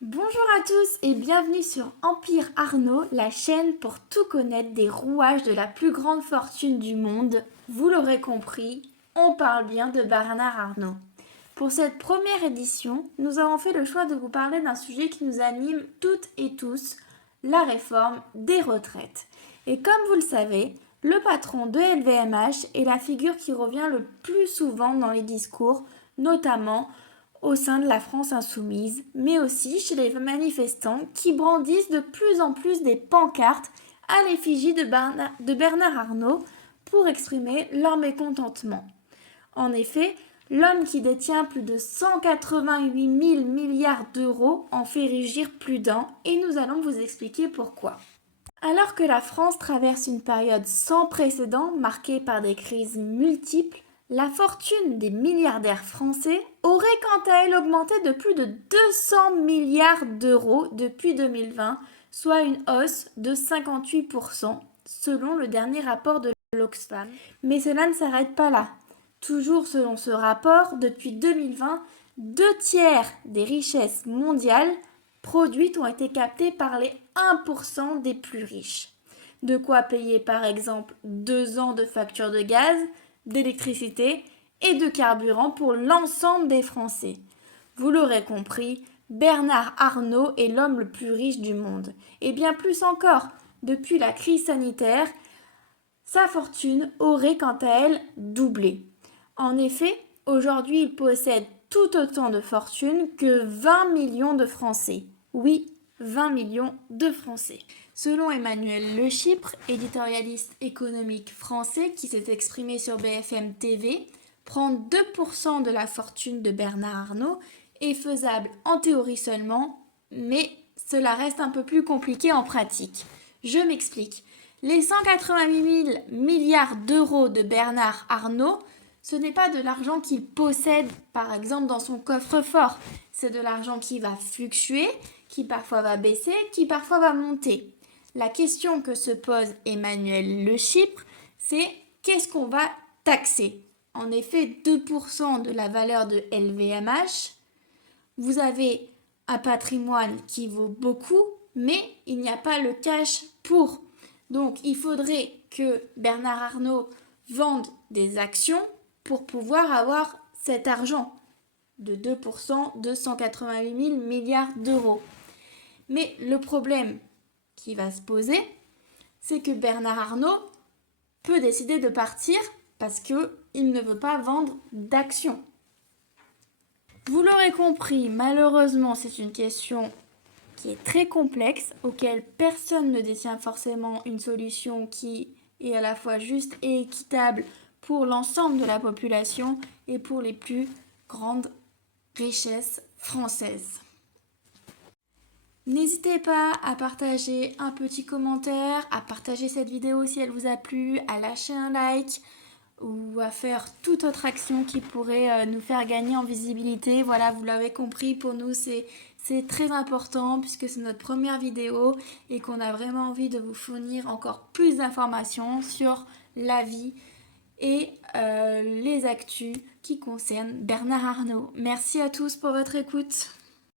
Bonjour à tous et bienvenue sur Empire Arnaud, la chaîne pour tout connaître des rouages de la plus grande fortune du monde. Vous l'aurez compris, on parle bien de Bernard Arnault. Pour cette première édition, nous avons fait le choix de vous parler d'un sujet qui nous anime toutes et tous, la réforme des retraites. Et comme vous le savez, le patron de LVMH est la figure qui revient le plus souvent dans les discours, notamment au sein de la France insoumise, mais aussi chez les manifestants qui brandissent de plus en plus des pancartes à l'effigie de Bernard Arnault pour exprimer leur mécontentement. En effet, l'homme qui détient plus de 188 000 milliards d'euros en fait rugir plus d'un et nous allons vous expliquer pourquoi. Alors que la France traverse une période sans précédent marquée par des crises multiples, la fortune des milliardaires français aurait quant à elle augmenté de plus de 200 milliards d'euros depuis 2020, soit une hausse de 58% selon le dernier rapport de l'Oxfam. Mais cela ne s'arrête pas là. Toujours selon ce rapport, depuis 2020, 2 tiers des richesses mondiales produites ont été captées par les 1% des plus riches. De quoi payer par exemple 2 ans de facture de gaz, d'électricité et de carburant pour l'ensemble des Français. Vous l'aurez compris, Bernard Arnault est l'homme le plus riche du monde. Et bien plus encore, depuis la crise sanitaire, sa fortune aurait quant à elle doublé. En effet, aujourd'hui, il possède tout autant de fortune que 20 millions de Français. Oui, 20 millions de Français. Selon Emmanuel Le Chypre, éditorialiste économique français qui s'est exprimé sur BFM TV, prendre 2% de la fortune de Bernard Arnault est faisable en théorie seulement, mais cela reste un peu plus compliqué en pratique. Je m'explique. Les 188 000 milliards d'euros de Bernard Arnault, ce n'est pas de l'argent qu'il possède, par exemple, dans son coffre-fort. C'est de l'argent qui va fluctuer, qui parfois va baisser, qui parfois va monter. La question que se pose Emmanuel Le Chypre, c'est qu'est-ce qu'on va taxer? En effet, 2% de la valeur de LVMH, vous avez un patrimoine qui vaut beaucoup, mais il n'y a pas le cash pour. Donc, il faudrait que Bernard Arnault vende des actions pour pouvoir avoir cet argent de 2% de 188 000 milliards d'euros. Mais le problème qui va se poser, c'est que Bernard Arnault peut décider de partir parce qu'il ne veut pas vendre d'actions. Vous l'aurez compris, malheureusement, c'est une question qui est très complexe, auquel personne ne détient forcément une solution qui est à la fois juste et équitable pour l'ensemble de la population et pour les plus grandes richesses françaises. N'hésitez pas à partager un petit commentaire, à partager cette vidéo si elle vous a plu, à lâcher un like ou à faire toute autre action qui pourrait nous faire gagner en visibilité. Voilà, vous l'avez compris, pour nous c'est très important puisque c'est notre première vidéo et qu'on a vraiment envie de vous fournir encore plus d'informations sur la vie et les actus qui concernent Bernard Arnault. Merci à tous pour votre écoute.